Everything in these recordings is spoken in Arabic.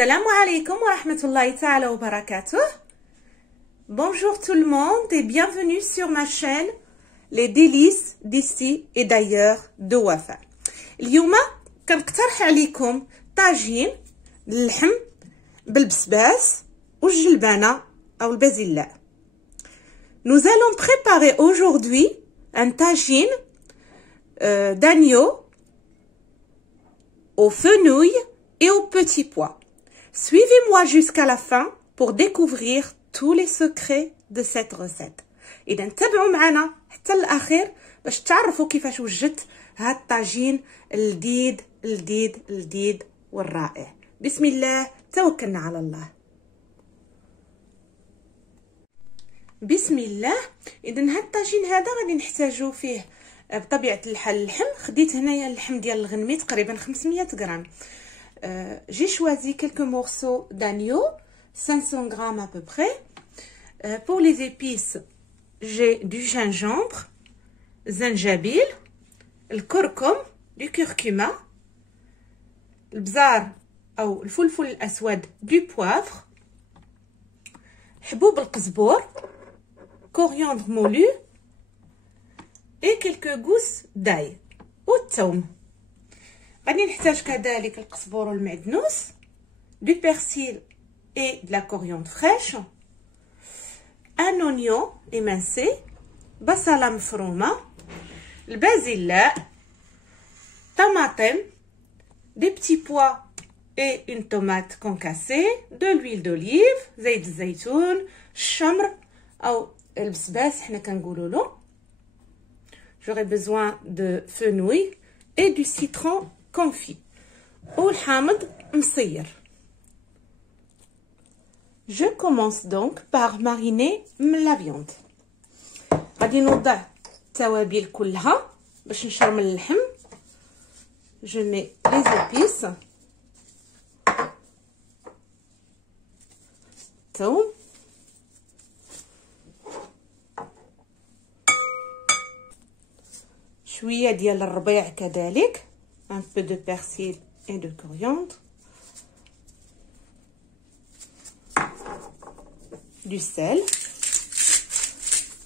Salam alaikum wa rahmatullahi ta'ala wa barakatuh. Bonjour tout le monde et bienvenue sur ma chaîne Les délices d'ici et d'ailleurs de Wafa. اليوم كنقترح عليكم طاجين اللحم بالبسباس والجلبانة أو البازلاء. Nous allons préparer aujourd'hui un tagine d'agneau aux fenouilles et aux petits pois. Suivez-moi jusqu'à la fin pour découvrir tous les secrets de cette recette. إذا تابعوا معنا حتى الأخير باش تعرفوا كيفاش وجدت هاد الطاجين الجديد والرائع. بسم الله توكلنا على الله. بسم الله. إذا هاد الطاجين هذا غادي نحتاجو فيه بطبيعة الحال اللحم. خديت هنايا اللحم ديال الغنمي تقريبا 500 غرام. J'ai choisi quelques morceaux d'agneau, 500 grammes à peu près. Pour les épices, j'ai du gingembre, زنجبيل, le curcum, du curcuma, le bzar ou le فلفل الأسود, du poivre, حبوب القزبور, coriandre moulu et quelques gousses d'ail والثوم. غادي نحتاج كذلك القزبور والمعدنوس, du persil et de la coriandre fraîche, un oignon émincé, بصلة مفرومة, البازلاء, طماطم, des petits pois et une tomate concassée, de l'huile d'olive, زيت الزيتون, الشمر أو البسباس حنا كنقولوا له. J'aurai besoin de fenouil et du citron confit والحامض مصير. Je commence donc par mariner la viande. غادي نوضع التوابل كلها باش نشرمل اللحم. Je mets les épices, الثوم, شويه ديال الربيع كذلك, un peu de persil et de coriandre, du sel,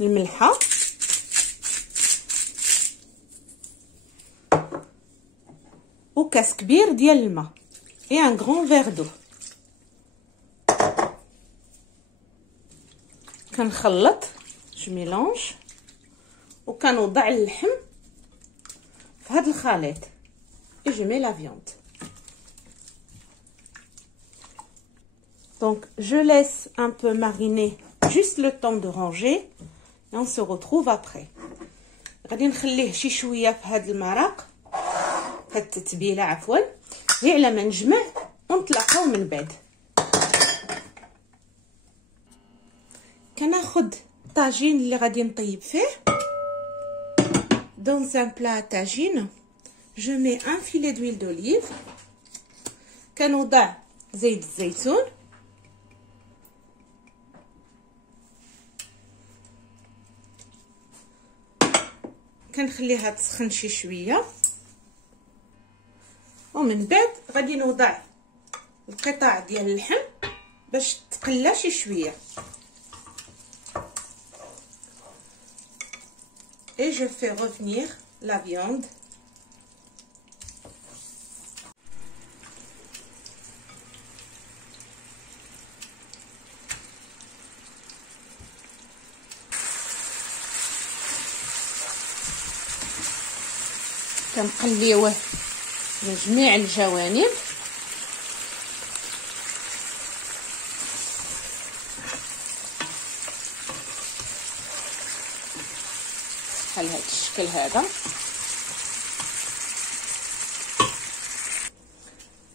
الملحة, وكاس كبير ديال الماء et un grand verre d'eau. كنخلط, je mélange وكنوضع اللحم في هذا الخليط et je mets la viande. Donc je laisse un peu mariner juste le temps de ranger et on se retrouve après. غادي نخليه شي شويه في هذا المرق, هاد التتبيله عفوا, غير على ما نجمع ونتلاقاو من بعد. كناخد الطاجين اللي غادي نطيب فيه. Dans un plat à tagine, je mets un filet d'huile d'olive, كنوضع زيت الزيتون, كنخليها تسخن شي شويه, ومن بعد غادي نوضع القطع ديال اللحم باش تقلى شي شويه. Et je fais revenir la viande. كنقليوه من جميع الجوانب. بحال هذا الشكل هذا.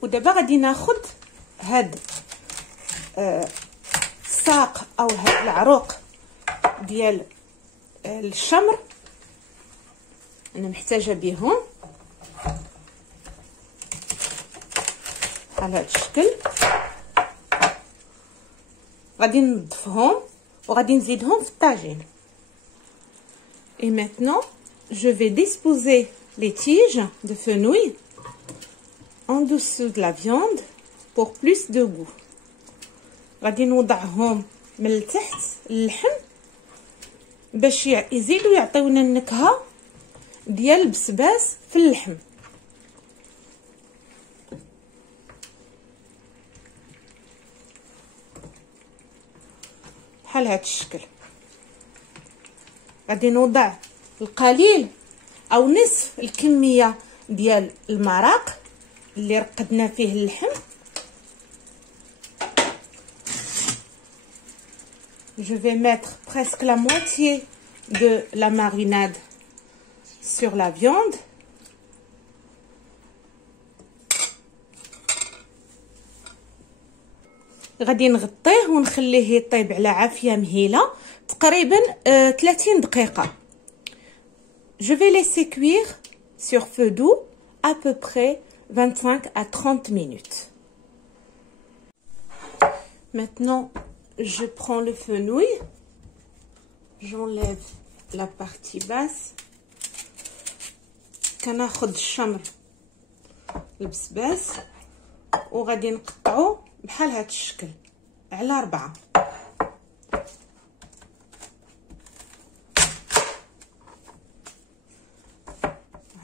ودابا غادي ناخذ هاد الساق او هاد العروق ديال الشمر, انا محتاجه بهم بحال هاد الشكل. غادي نضفهم وغادي نزيدهم في الطاجين. Et maintenant, je vais disposer les tiges de fenouil en dessous de la viande pour plus de goût. غادي نوضعهم من التحت اللحم باش يزيدوا يعطيونا النكهه ديال البسباس في اللحم. بحال هذا الشكل. غادي نوضع القليل او نصف الكميه ديال المرق اللي رقدنا فيه اللحم. Je vais mettre presque la moitié de la marinade sur la viande. غادي نغطيه ونخليه يطيب على عافيه مهيله تقريبا 30 دقيقه. Je vais laisser cuire sur feu doux à peu près 25 à 30 minutes. Maintenant, je prends le fenouil, j'enlève la partie basse. كناخذ الشمر البسباس وغادي نقطعو بحال هذا الشكل على 4.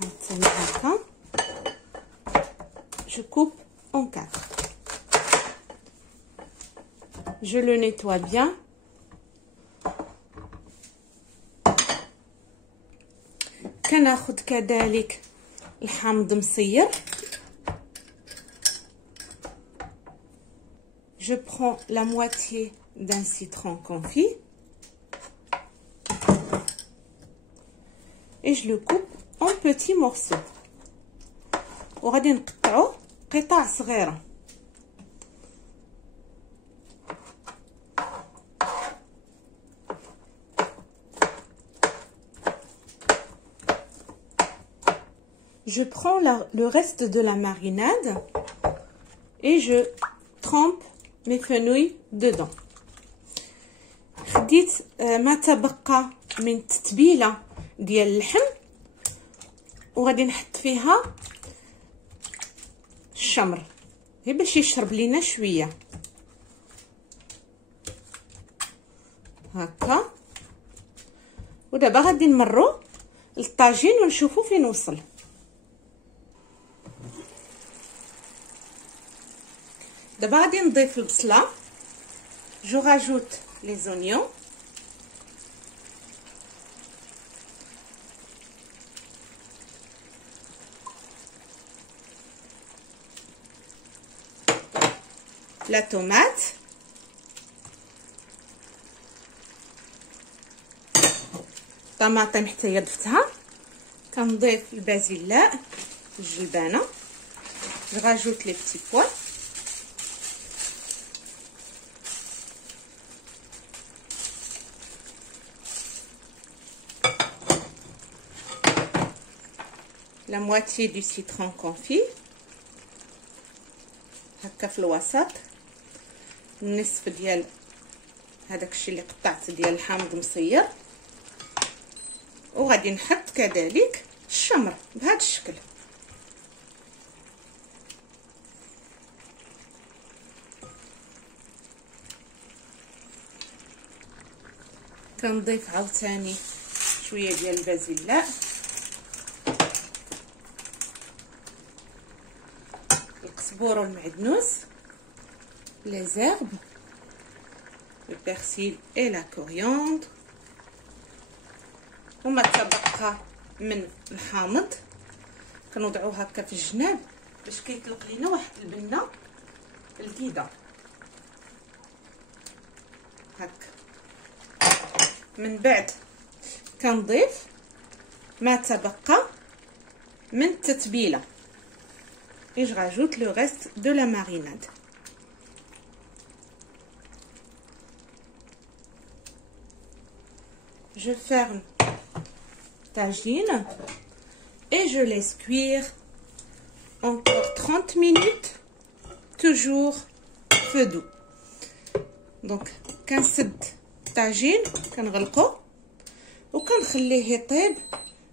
هانتوما هكا. Je coupe en 4. Je le nettoie bien. كناخذ كذلك الحامض مصير. Je prends la moitié d'un citron confit et je le coupe en petits morceaux. وغادي نقطعو قطع صغيرة. Je prends le reste de la marinade et je trempe mes fenouils dedans. خديت ما تبقى من التتبيله ديال اللحم وغادي نحط فيها الشمر غير باش يشرب لينا شويه هكا. ودابا غادي نمروا للطاجين ونشوفوا فين وصل. دابا غادي نضيف البصله. جو راجوت لي زونيون. لا طوماط. طماطم حتى هي ضفتها. كنضيف البازلاء الجلبانه. جو راجوت لي بتي بوا. la moitié du citron confit هكا في الوسط. النصف ديال هذاك الشيء اللي قطعت ديال الحامض مصير. وغادي نحط كذلك الشمر بهذا الشكل. كنضيف عاوتاني شويه ديال البازلاء. القزبور والمعدنوس. les herbes, le persil et la coriandre. وما تبقى من الحامض كنوضعوه هكا في الجناب باش كيطلق لينا واحد البنه لذيذه هكا. من بعد كنضيف ما تبقى من التتبيله et je rajoute le reste de la marinade. Je ferme tagine et je laisse cuire encore 30 minutes, toujours feu doux. Donc كنسد الطاجين كنغلقو وكنخليه يطيب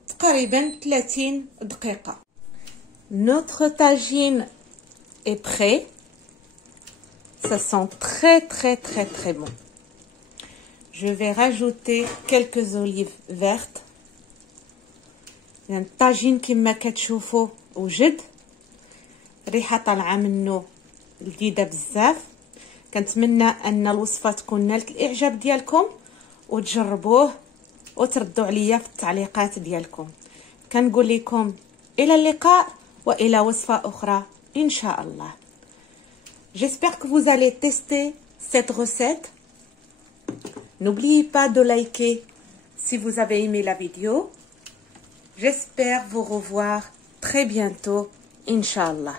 تقريبا 30 دقيقة. Notre tagine est prêt. Ça sent très bon. Je vais rajouter quelques olives vertes. يعني الطاجين كما كتشوفوا وجد ريحه طالعه منه لذيذه بزاف. كنتمنى ان الوصفه تكون نالت الاعجاب ديالكم وتجربوه وتردوا عليا في التعليقات ديالكم. كنقول لكم الى اللقاء والى وصفه اخرى ان شاء الله. J'espère que vous allez tester cette recette. N'oubliez pas de liker si vous avez aimé la vidéo. J'espère vous revoir très bientôt, Inch'Allah.